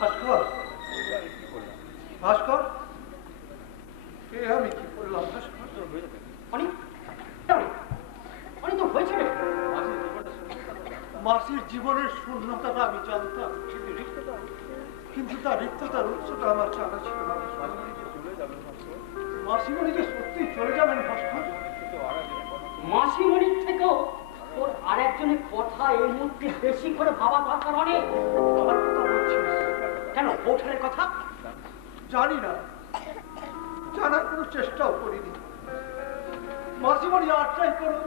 ভাস্কর, ভাস্কর, আমি কি করলাম ভাস্কর? মাসির জীবনের শূন্যতাটা আমি জানতাম, কিন্তু তার রিক্ততার উৎসটা আমার জানা ছিল না। মাসিমণি যে সত্যি চলে যাবেন ভাস্কর? মাসিমণির থেকেও তোর আর একজনের কথা এই মুহূর্তে বেশি করে ভাবা দরকার অনেক। কেন বৌঠানের কথা? জানি না, জানার কোনো চেষ্টাও করিনি। মাসিমণি আর ট্রাই করুন,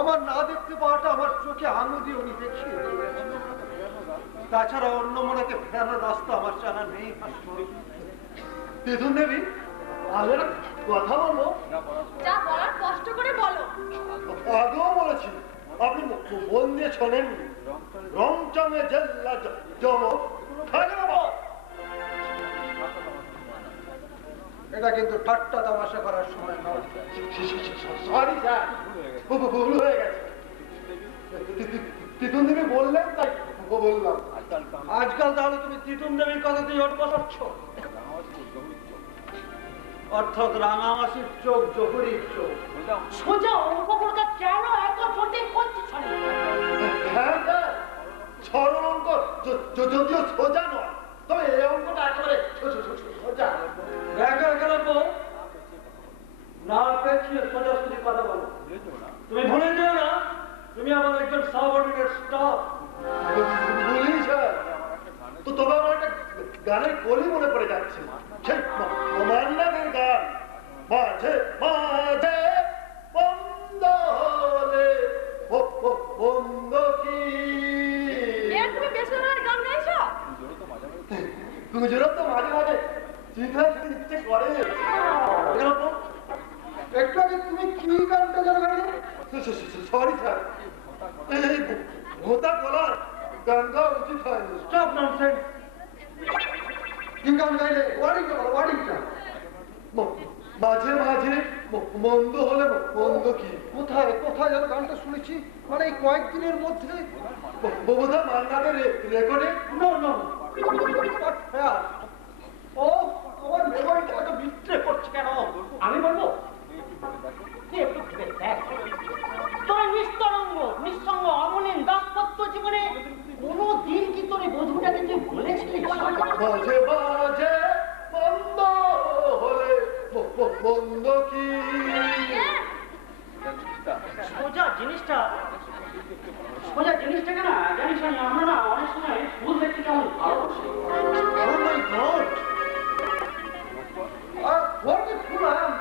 আমার না দেখতে পাওয়াটা আমার চোখে আঙুল দিয়ে উনি দেখিয়ে দিয়েছেন। তাছাড়া অন্য মনেকে ফেরানোর রাস্তা আমার জানা নেই। দিদুন দেবী, আমি একটা কথা বলবো। যা বলার কষ্ট করে বলো। আগেও বলেছি, আপনি মন দিয়ে শোনেন। রং চঙে জেল্লা জম, এটা কিন্তু ঠাট্টা তামাশা করার সময় নয়। সরি স্যার, ভুল হয়ে গেছে। তিতুন দেবী বললেন তাই বললাম। আজকাল তাহলে তুমি তিতুন দেবীর কথাতেই ওর বসাচ্ছ? অর্থাৎ রাঙামাসির চোখ জহুরির চোখ। সোজা অঙ্ক করতে কেন এত জটিল করছিস? হ্যাঁ স্যার, সরল অঙ্ক যদিও সোজা নয়, তবে এই অঙ্কটা একেবারে সোজা। না পেছিয়ে সোজাসুজি কথা বলো। তুমি ভুলে যেও না, তুমি আমার একজন সাবঅর্ডিনেট স্টাফ। বলি স্যার, তো তবে আমার একটা গানের কলি মনে পড়ে যাচ্ছে, সেই মান্নানের গান, মাঝে মাঝে বন্ধ হলে বন্ধ কি। তুমি বেসুরার গান গাইছো? গুজরাট তো মাঝে মাঝে চিন্তা ইচ্ছে করে। একটু আগে তুমি কি গানটা জানো গাইলে? সরি স্যার, ভোতা গলার গান গাওয়া উচিত হয়নি। Stop nonsense. কি গান গাইলে? ওয়ার্ডিংটা বলো, ওয়ার্ডিংটা। মাঝে মাঝে মন্দ হলে মন্দ কি। কোথায় কোথায় যেন গানটা শুনেছি, মানে এই কয়েকদিনের মধ্যে বোধহয় মান্নাদের রেকর্ডে। নো নো, ও আমার মেমোরিটা এত বিচ্ছিন্ন করছে কেন? আমি বলবো তুই একটু ভেবে দেখ, তোর নিস্তরঙ্গ নিঃসঙ্গ অমলিন দাম্পত্য জীবনে কোনদিন কি তোর বধূটাকে তুই বলেছিলিস মাঝে মাঝে বন্ধ হলে বন্ধ কি? সোজা জিনিসটা কেন জানিস, আমরা না অনেক সময় ফুল দেখতে কেমন ভালোবাসি। Oh my God! What a fool I am!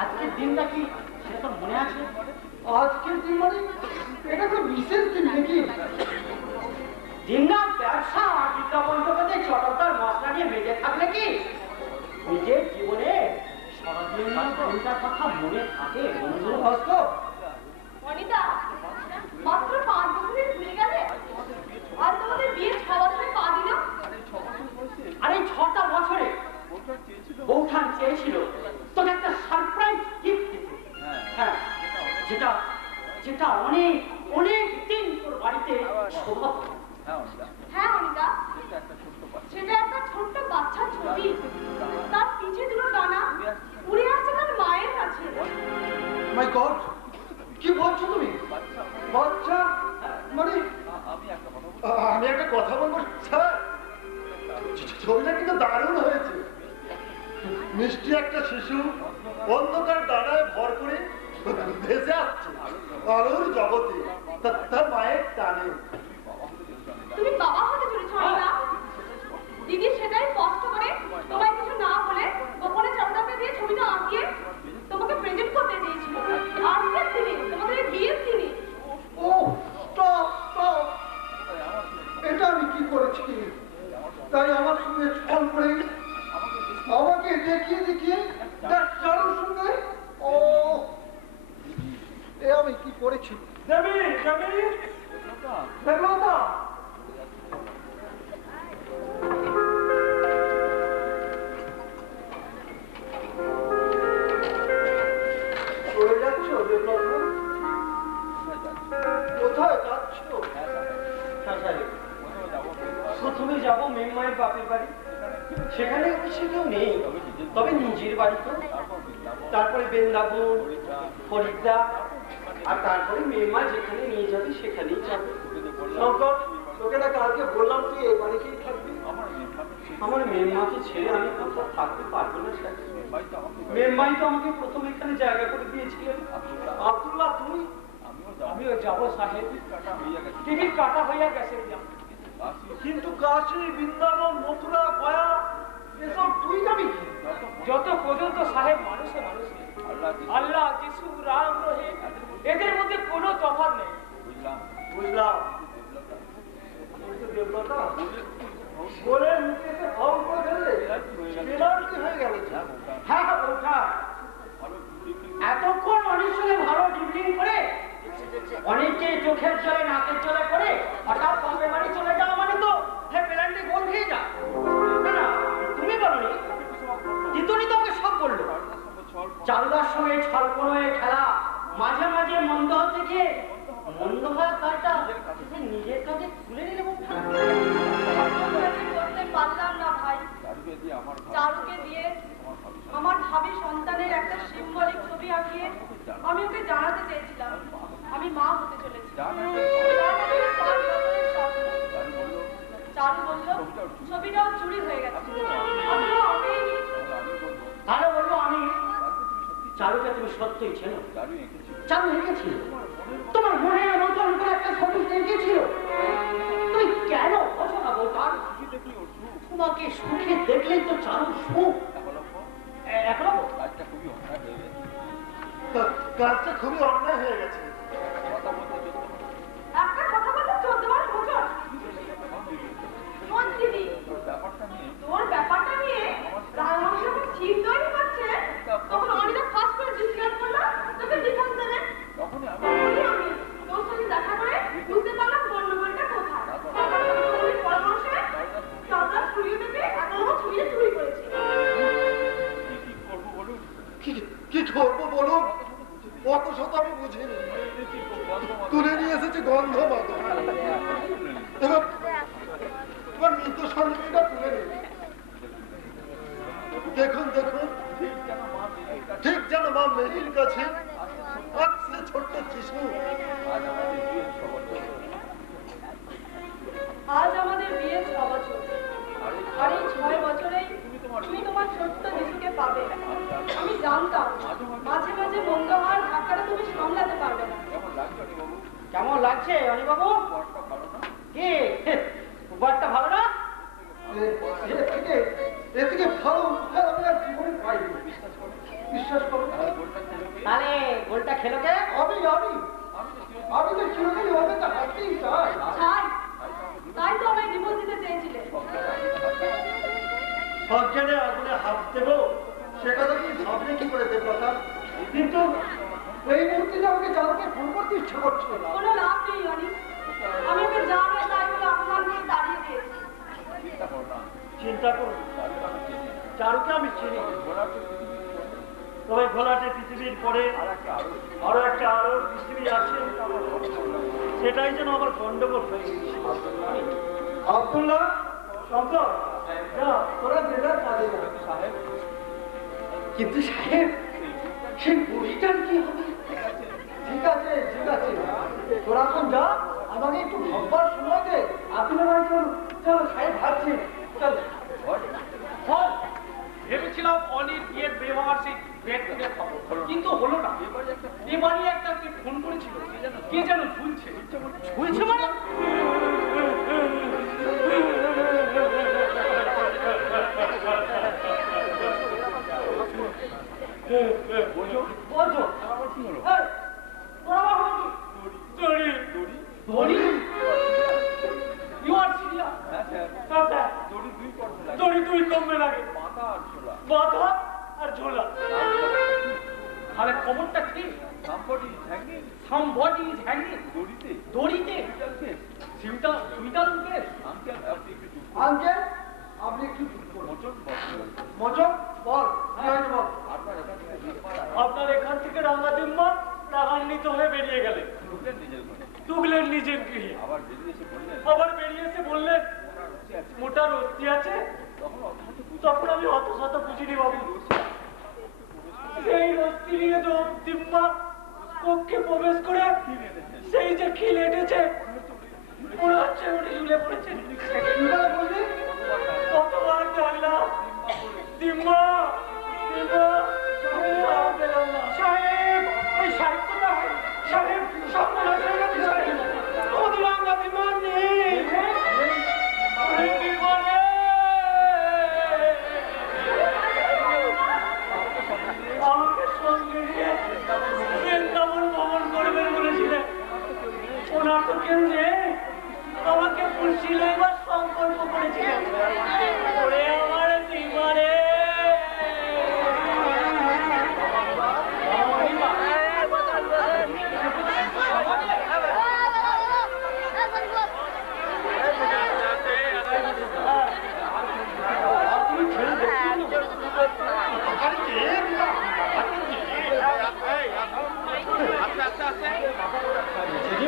আজকের দিনটা কি সেটা তোর মনে আছে? আজকের দিন মানে এটা তো বিশেষ দিন নাকি? দিনটা ব্যবসা বিজ্ঞাপন জগতে চটকদার মশলা নিয়ে বেঁচে থাকলে কি নিজের জীবনে সারাদিন দিনটার কথা মনে থাকে? বন্ধু ভাস্কর, অনিতা, মাত্র 5 বছরের ভুলে গেলে? আর তোমাদের বিয়ে 6 বছরে পা দিল? আর এই 6টা বছরে বৌঠান চেয়েছিল তোকে একটা সারপ্রাইজ গিফট দিতে। হ্যাঁ, যেটা অনেক অনেক দিন তোর বাড়িতে শোভা। হ্যাঁ অনিতা, সেটা একটা ছোট্ট বাচ্চার ছবি। তার পিছে দুটো ডানা উড়ে আসছে তার মায়ের কাছে। মাই গড, কি বলছো তুমি? বাচ্চা মানে? আমি একটা কথা বলবো স্যার, ছবিটা কিন্তু দারুণ হয়েছে। মিষ্টি একটা শিশু অন্ধকার ডানায় ভর করে ভেসে আসছে আলোর জগতে, তার মায়ের টানে। তুমি বাবা হতে চলেছ অনিতা। দিদি সেটাই কষ্ট করে তোমায় কিছু না বলে গোপনে চামড়াতে দিয়ে ছবিটা আঁকিয়ে তোমাকে প্রেজেন্ট করতে দিয়েছিল। আজকের দিনে, তোমাদের বিয়ের দিনে। ও স্টপ স্টপ, এটা আমি কি করেছি? তাই আমার সঙ্গে ছল করে আমাকে দেখিয়ে দেখিয়ে কারোর সঙ্গে। ও এ আমি কি করেছি? দেবী দেবী দেবতা, চলে যাচ্ছ দেবতা? মেম্মায়ের বাপের বাড়ি, সেখানে অবশ্য কেউ নেই, তবে নিজের বাড়ি তো। তারপরে বৃন্দাবন, হরিদ্বার, আর তারপরে মেম্মা যেখানে নিয়ে যাবে সেখানেই যাবে। শঙ্কর, তোকে না কালকে বললাম তুই এই বাড়িতেই থাকবি। আমার মেম্মাকে ছেড়ে আমি কোথাও থাকতে পারবো না স্যার। মেম্মাই তো আমাকে প্রথম এখানে জায়গা করে দিয়েছিলেন। আব্দুল্লাহ তুই? আমিও যাবো সাহেব, টিকিট কাটা হইয়া গেছে। কিন্তু কাশী, বৃন্দাবন, মথুরা, গয়া এসব তুই যাবি কি? যত পর্যন্ত সাহেব মানুষে মানুষে আল্লাহ, যিশু, রাম, রহিম, এদের মধ্যে কোনো তফাৎ নেই। বুঝলাম। দেবলতা বলে মুখে ফাউল করে ফেললে, পেনাল্টি হয়ে গেল। হ্যাঁ ওঠা, এতক্ষণ অনেক সঙ্গে ভালো ডিউটিং করে অনেককে চোখের জলে নাকের জলে করে হঠাৎ বাপের বাড়ি চলে যাওয়া মানে তো পেনাল্টি গোল খেয়ে যা। না না, তুমি বলনি, জিতুনি তোমাকে সব বললো। চালুদার সঙ্গে ছলকোনোয় খেলা, মাঝে মাঝে মন্দ হতে গিয়ে মন্দ হওয়ার কাজটা নিজের কাজে তুলে নিলে করতে পারলাম না ভাই। চারুকে দিয়ে আমার ভাবি সন্তানের একটা সিম্বলিক ছবি আঁকিয়ে আমি ওকে জানাতে চেয়েছিলাম আমি মা হতে চলেছি। চারু বলল ছবিটাও চুরি হয়ে গেছে। তাহলে বলবো আমি, চারুকে তুমি সত্যই ছিল? চারু এঁকেছিল? তোমার মনের মতন করে একটা ছবি এঁকেছিল? তুমি কেন বোঝো না বোঝার? তোমাকে সুখে দেখলেই তো চারু সুখ। একরকম কাজটা খুবই অন্যায় হয়ে গেছে। একটা কথা বলতে 14 বছর শোন দিদি, তোর ব্যাপারটা নিয়ে রাজমাংস যখন চিপ তৈরি করছে তখন অনিতা ফার্স্ট করে জিজ্ঞাসা করলো তোকে ডিফেন্স দেবে। আমি তোর সাথে দেখা করে বুঝতে পারলাম গন্ডগোলটা কোথায়। পরামর্শে চাঁদা ছড়িয়ে দেবে এত ছড়িয়ে চুরি করেছি। কি করবো বলুন? অত শত আমি বুঝিনি। তুলে নিয়ে এসেছে গন্ধ মতো। এবার মৃত সন্নিটা তুলে নিন। দেখুন দেখুন, ঠিক যেন মা মেরির কাছে আসছে ছোট্ট শিশু। আজ আমাদের বিয়ে 6 বছর, আর এই 6 বছরেই তুমি তোমার ছোট্ট যিশুকে পাবে। আমি জানতাম মাঝে মাঝে মন্দ হওয়ার ধাক্কাটা তুমি সামলাতে পারবে না। কেমন লাগছে অনিবাবু? কি উপহারটা ভালো না? এর থেকে ভালো উপহার আমি আর জীবনে পাইনি। বিশ্বাস করো। তাহলে গোলটা খেলো কে? আমি তো চিরকালই হবে তা হাঁটতেই চাই। তাই তো আমায় ডিভোর্স দিতে চেয়েছিলে। সজ্ঞানে আগুনে হাত দেবো সে কথা তুমি ভাবলে কি করে দেব কথা? কিন্তু এই মুহূর্তে আমাকে চালকে ফোন করতে ইচ্ছা করছিল না। কোনো লাভ নেই অনি, আমি ওকে যা হয় তাই বলে অপমান করে তাড়িয়ে দিয়েছি। চিন্তা করুন, চারুকে আমি চিনি। তবে ঘোলাটে পৃথিবীর পরে আরো একটা পৃথিবী আছে, সেটাই যেন আমার গন্ডগোল হয়ে গেছে। আব্দুল্লাহ, শঙ্কর, যা তোরা যেটার কাজে যা। কিন্তু সাহেব, সেই বুড়িটার কি হবে? ঠিক আছে তোরা এখন যা, আমাকে একটু ভাববার সময় দে। আপনারা চলো সাহেব ভাবছি। ভেবেছিলাম অনির বিয়ের ব্যবহার সেই ব্যক্তিদের খবর, কিন্তু হলো না। এবারে একটা ফোন করেছিল, কে যেন ঝুলছে মানে বোঝো দড়ি দুই কমবে লাগে, বাঁধা আর ঝোলা। তাহলে খবরটা ঠিক। Somebody is hanging. দড়িতে সুইটার উঠে। আঙ্কেল আপনি একটু মোচন বল, আপনার এখান থেকে রাঙাদিম্মা রাগান্বিত হয়ে বেরিয়ে গেলেন, ঢুকলেন নিজের গৃহে। আবার বেরিয়ে এসে বললেন মোটা রত্তি আছে, তখন আমি অত শত বুঝিনি বাবু। সেই রত্তি নিয়ে তো দিব্যা কক্ষে প্রবেশ করে সেই যে খিল এঁটেছে, মনে হচ্ছে উনি ঝুলে পড়েছেন। কতবার ডাকলাম, দিব্যা দিব্যা, সাহেব ওই সাহেব কোথায়? সাহেব সব মনে হচ্ছে সাহেব আমাদের বাংলা বিমান নেই। আমাকে সঙ্গে নিয়ে বৃন্দাবন ভ্রমণ করবেন বলেছিলেন, ওনার তো কেউ নেই। আমাকে পুষিলে এবার সংকল্প করেছিলেন, ওরে আমার জীবনে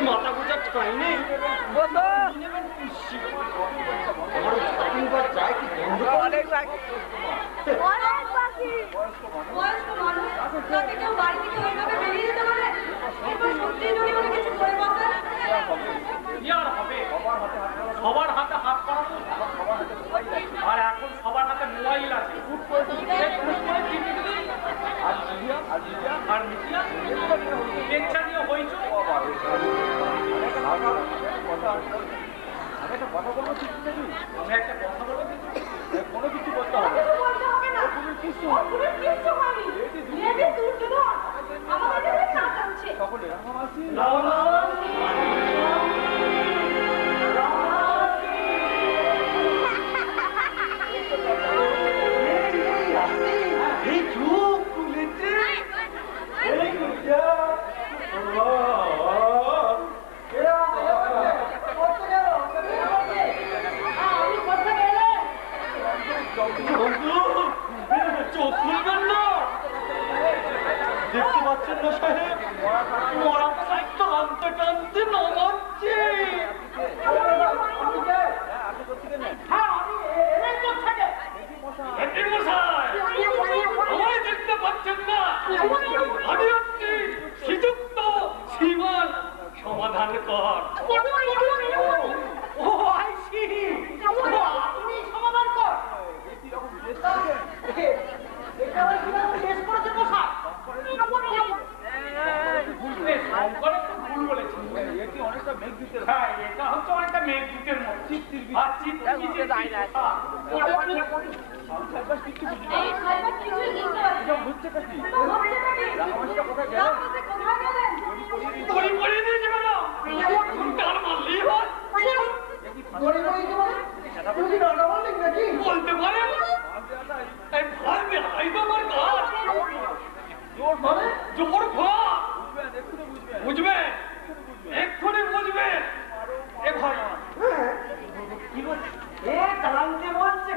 মাথা গুজার ঠাই নেই। বয়স্ক মানুষ, তাকে কেউ বাড়ি থেকে ওইভাবে বেরিয়ে যেতে পারে? এরপর সত্যিই যদি কোনো কিছু করে বসেন, কি আর হবে? সবার হাতে হাত পাড়ানো, আর এখন সবার হাতে মোবাইল আছে। আর মিডিয়া লেকচার নিয়ে হয়েছ। আমি একটা কথা বলবো, কোনো কিছু করতে হবে কিছু বলতে হবে না। কিচ্ছু হয়নি। মেয়েদের দুর্যোধন আমাদের কাছে না চাচ্ছে। সকলে দেখতে পাচ্ছেন না সাহেব, মরা সাহিত্য টানতে টানতে নামাচ্ছে। আমায় দেখতে পাচ্ছেন না? আমি হচ্ছি শ্রীযুক্ত শ্রীমান সমাধান কর। ও আইসি, আপনি সমাধান কর। এটা শেষ করেছে মশাই। ভুল বলেছি, অনেকটা মেঘদূতের। হ্যাঁ, এটা হচ্ছে অনেকটা মেঘদূতের মতো। বলতে পারে জোর বুঝবে, এক্ষুনি বুঝবে। এ ভাই কি বলছে? এ টানতে বলছে,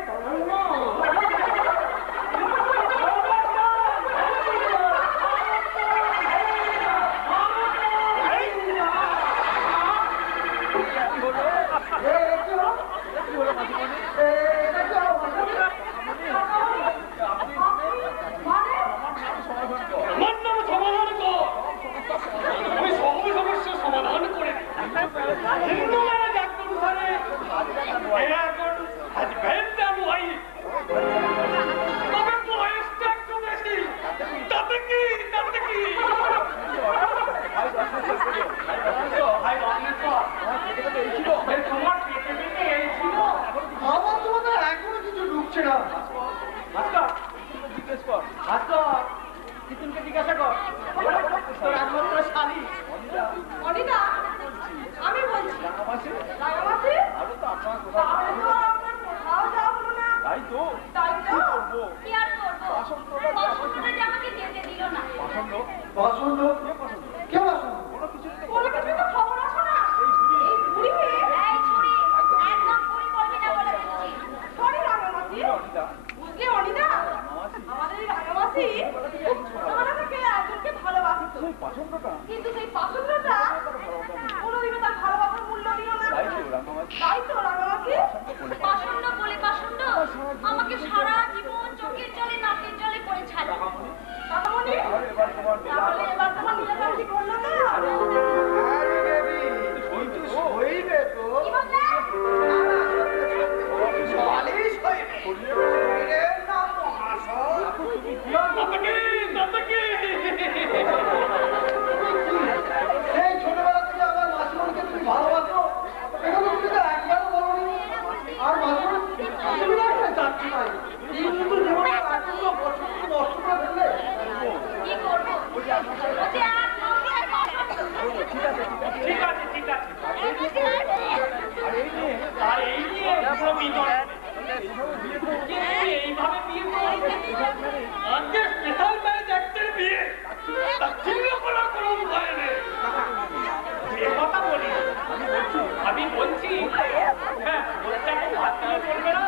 আমি বলছি হ্যাঁ বলটাকে ভাত দিয়ে চলবে না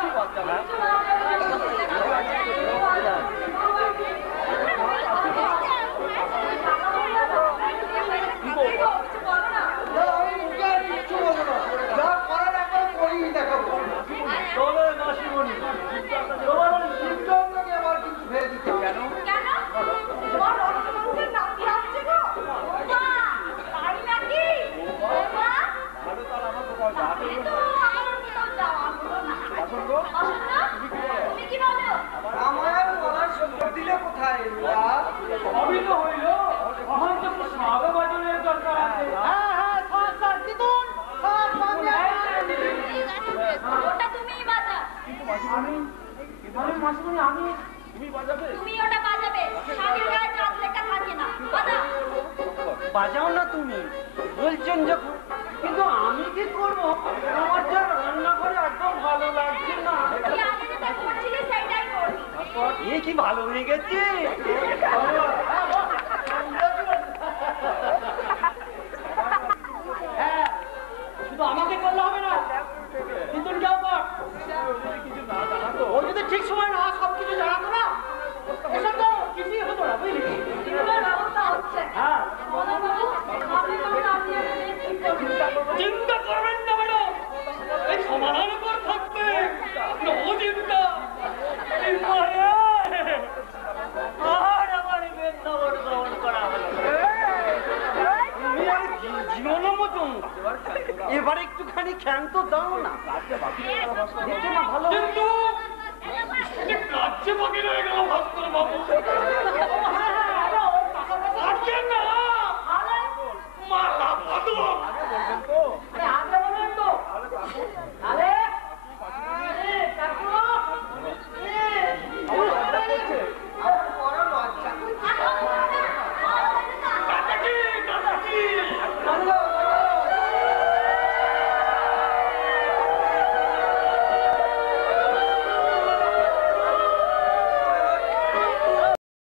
সবই তো হইল এখন তো শাক বাজারের দরকার আছে ওটা তুমিই বাজা। তুমি বাজাবে তুমি ওটা বাজাবে। স্বামীর গায়ে চাঁদ লেখা থাকে না। বাজা। বাজাও না তুমি বলছেন যখন কিন্তু আমি কি করব আমার যা রান্না করে একদম ভালো লাগছে না তুই আগে যেটা করছিলি সেটাই করবি। এ কি ভালো হয়ে গেছে হ্যাঁ শুধু আমাকে করলে হবে না কিন্তু কেউ কর ও যদি ঠিক সময় না সবকিছু জানাতো না এসব তো কিছুই হতো না বুঝলি এগুলোর ব্যবস্থা হচ্ছে। হ্যাঁ মদনবাবু, আপনি তো সামনে এসে ঠিক করবেন। চিন্তা করবেন না ম্যাডাম এই সমাধান কর থাকবে নো চিন্তা আর আমার বৃন্দাবন গ্রহণ করা হলো তুমি আর জীবনের মতন এবার একটুখানি ক্ষান্ত দাও না দেখো না ভালো কিন্তু কাছে বাকি রয়ে গেল ভাস্কর বাবু